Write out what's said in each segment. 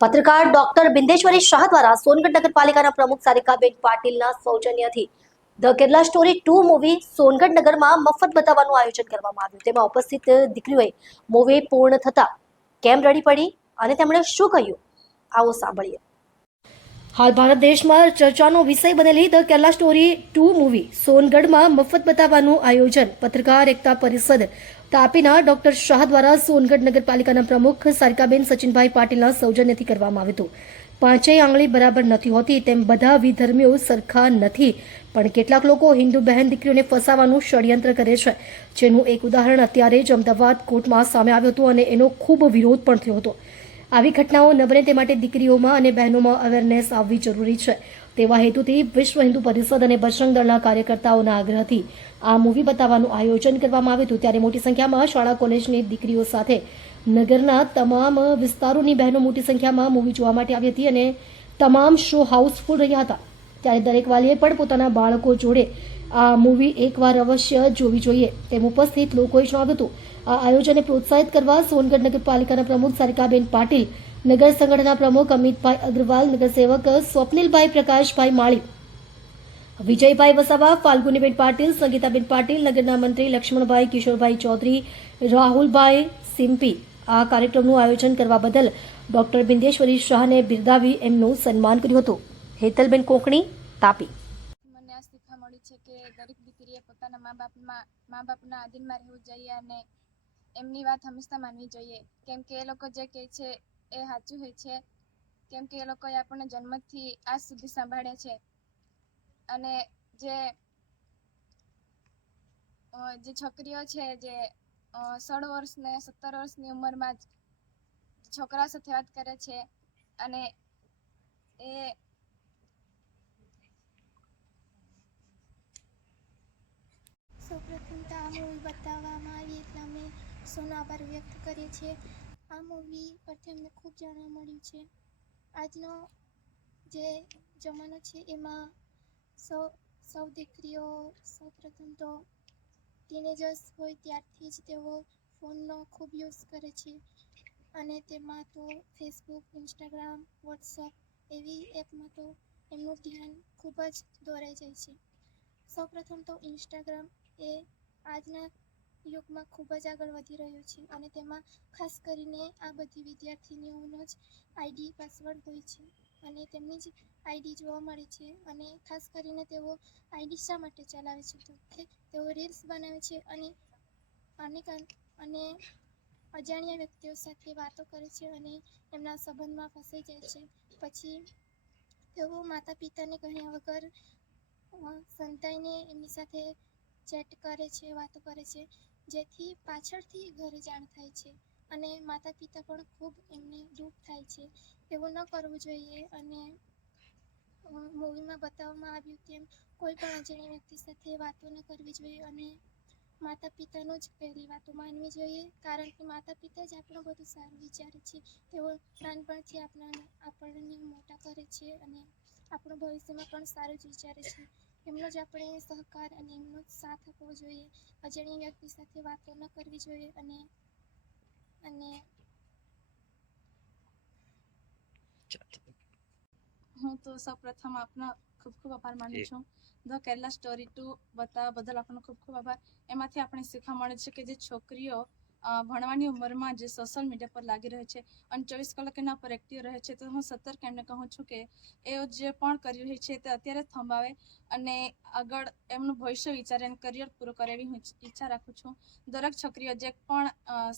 પત્રકાર ડોક્ટર બિંદેશ્વરી શાહ દ્વારા સોનગઢ નગરપાલિકાના પ્રમુખ સારિકાબેન પાટીલના સૌજન્યથી the Kerala story 2 movie Songadh નગરમાં મફત બતાવવાનું આયોજન કરવામાં આવ્યું. તેમાં ઉપસ્થિત દીકરીઓએ મૂવી પૂર્ણ થતા કેમ રડી પડી અને તેમણે શું કહ્યું, આવો સાંભળીએ. હાલ ભારત દેશમાં ચર્ચાનો વિષય બનેલી ધ કેરલા સ્ટોરી 2 મૂવી સોનગઢમાં મફત બતાવવાનું આયોજન પત્રકાર એકતા પરિષદ તાપીના ડોક્ટર શાહ દ્વારા સોનગઢ નગરપાલિકાના પ્રમુખ સારિકાબેન સચિનભાઈ પાટીલના સૌજન્યથી કરવામાં આવ્યું હતું. પાંચેય આંગળી બરાબર નથી હોતી તેમ બધા વિધર્મીઓ સરખા નથી, પણ કેટલાક લોકો હિન્દુ બહેન દીકરીઓને ફસાવાનું ષડયંત્ર કરે છે, જેનું એક ઉદાહરણ અત્યારે જ અમદાવાદ કોર્ટમાં સામે આવ્યું હતું અને એનો ખૂબ વિરોધ પણ થયો હતો. આવી ઘટનાઓ ન બને તે માટે દીકરીઓમાં અને બહેનોમાં અવેરનેસ આવવી જરૂરી છે. તેવા હેતુથી વિશ્વ હિન્દુ પરિષદ અને બજરંગ દળના કાર્યકર્તાઓના આગ્રહથી આ મૂવી બતાવવાનું આયોજન કરવામાં આવ્યું હતું. ત્યારે મોટી સંખ્યામાં શાળા કોલેજની દીકરીઓ સાથે નગરના તમામ વિસ્તારોની બહેનો મોટી સંખ્યામાં મૂવી જોવા માટે આવી હતી અને તમામ શો હાઉસફુલ રહ્યા હતા. ત્યારે દરેક વાલીએ પણ પોતાના બાળકો જોડે આ મૂવી એકવાર અવશ્ય જોવી જોઈએ તેમ ઉપસ્થિત લોકોએ જણાવ્યું હતું. આ આયોજનને પ્રોત્સાહિત કરવા સોનગઢ નગરપાલિકાના પ્રમુખ સારિકાબેન પાટીલ, નગર સંગઠનના પ્રમુખ અમિતભાઈ અગ્રવાલ, નગરસેવક સ્વપ્નિલભાઈ પ્રકાશભાઈ માળી, વિજયભાઈ વસાવા, ફાલ્ગુનીબેન પાટીલ, સંગીતાબેન પાટીલ, નગરના મંત્રી લક્ષ્મણભાઈ કિશોરભાઈ ચૌધરી, રાહુલભાઈ સિમ્પી આ કાર્યક્રમનું આયોજન કરવા બદલ ડોક્ટર બિંદેશ્વરી શાહને બિરદાવી એમનું સન્માન કર્યું હતું. હેતલબેન કોકણી, તાપી. મને આ શીખવા મળી છે કે દરેક દીકરીએ પોતાના મા બાપના આધીનમાં રહેવું જોઈએ અને એમની વાત હંમેશા માનવી જોઈએ, કેમ કે એ લોકો જે કહે છે એ સાચું હોય છે, કેમ કે એ લોકોએ આપણને જન્મથી આજ સુધી સાંભળ્યા છે. અને જે છોકરીઓ છે જે 16 વર્ષ ને 17 વર્ષની ઉંમરમાં જ છોકરા સાથે વાત કરે છે અને એ સૌપ્રથમ તો આ મૂવી બતાવવામાં આવી એટલે અમે સૌનો આભાર વ્યક્ત કરીએ છીએ. આ મૂવી પરથી અમને ખૂબ જાણવા મળ્યું છે. આજનો જે જમાનો છે એમાં સૌ દીકરીઓ સૌપ્રથમ તો ટીનેજર્સ હોય ત્યારથી જ તેઓ ફોનનો ખૂબ યુઝ કરે છે અને તેમાં તો ફેસબુક, ઇન્સ્ટાગ્રામ, વોટ્સઅપ એવી એપમાં તો એમનું ધ્યાન ખૂબ જ દોરાઈ જાય છે. સૌપ્રથમ તો ઇન્સ્ટાગ્રામ એ આજના યુગમાં ખૂબ જ આગળ વધી રહ્યું છે અને તેમાં ખાસ કરીને આ બધી વિદ્યાર્થીનીઓનો જ આઈડી પાસવર્ડ હોય છે અને તેમની જ આઈડી જોવા મળે છે. અને ખાસ કરીને તેઓ આઈડી શા માટે ચલાવે છે તો કે તેઓ રીલ્સ બનાવે છે અને અજાણ્યા વ્યક્તિઓ સાથે વાતો કરે છે અને એમના સંબંધમાં ફસાઈ જાય છે. પછી તેઓ માતા પિતાને કહ્યા વગર સંતાઈને એમની સાથે ચેટ કરે છે, વાતો કરે છે, જેથી પાછળથી ઘરે જાણ થાય છે અને માતા પિતા પણ ખૂબ એમને દુઃખ થાય છે. એવું ન કરવું જોઈએ અને મૂવીમાં બતાવવામાં આવ્યું તેમ કોઈ પણ અજાણ્યા વ્યક્તિ સાથે વાતો ન કરવી જોઈએ અને માતા પિતાનું જ પહેલી વાતો માનવી જોઈએ, કારણ કે માતા પિતા જ આપણું બધું સારું વિચારે છે. તેઓ નાનપણથી આપણને મોટા કરે છે અને આપણું ભવિષ્યમાં પણ સારું જ વિચારે છે. એમનો જ આપણે સહકાર અને એમનો જ સાથ આપવો જોઈએ. અજાણ્યા વ્યક્તિ સાથે વાતો ન કરવી જોઈએ અને હું તો સૌપ્રથમ આપનો ખૂબ ખૂબ આભાર માનું છું. ધ કેરલા સ્ટોરી 2 બતાવવા બદલ આપનો ખૂબ ખૂબ આભાર. એમાંથી આપણે શીખવા મળે છે કે જે છોકરીઓ ભણવાની ઉંમરમાં જે સોશિયલ મીડિયા પર લાગી રહે છે અને 24 કલાક એના પર એક્ટિવ રહે છે, તો હું સતર્ક એમને કહું છું કે એ જે પણ કરી રહી છે તે અત્યારે જ થંભાવે અને આગળ એમનું ભવિષ્ય વિચારે અને કરિયર પૂરું કરે એવી હું ઈચ્છા રાખું છું. દરેક છોકરીઓ જે પણ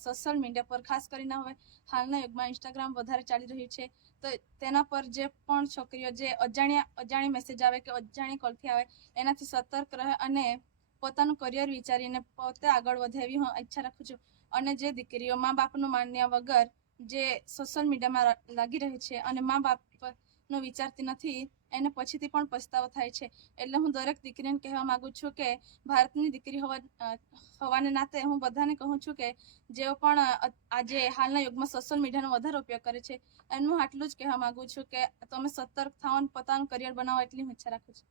સોશિયલ મીડિયા પર ખાસ કરીને હવે હાલના યુગમાં ઇન્સ્ટાગ્રામ વધારે ચાલી રહ્યું છે, તો તેના પર જે પણ છોકરીઓ જે અજાણી મેસેજ આવે કે અજાણી કોલથી આવે એનાથી સતર્ક રહે અને પોતાનું કરિયર વિચારીને પોતે આગળ વધે એવી હું ઈચ્છા રાખું છું. અને જે દીકરીઓ મા બાપનું માન્યા વગર જે સોશિયલ મીડિયામાં લાગી રહી છે અને મા બાપનું વિચારતી નથી, એને પછીથી પણ પછતાવો થાય છે. એટલે હું દરેક દીકરીને કહેવા માંગુ છું કે ભારતની દીકરી હોવાને નાતે હું બધાને કહું છું કે જેઓ પણ આજે હાલના યુગમાં સોશિયલ મીડિયાનો વધારે ઉપયોગ કરે છે એનું આટલું જ કહેવા માંગુ છું કે તમે સતર્ક થાઓ અને પોતાનું કરિયર બનાવો એટલી હું ઈચ્છા રાખું છું.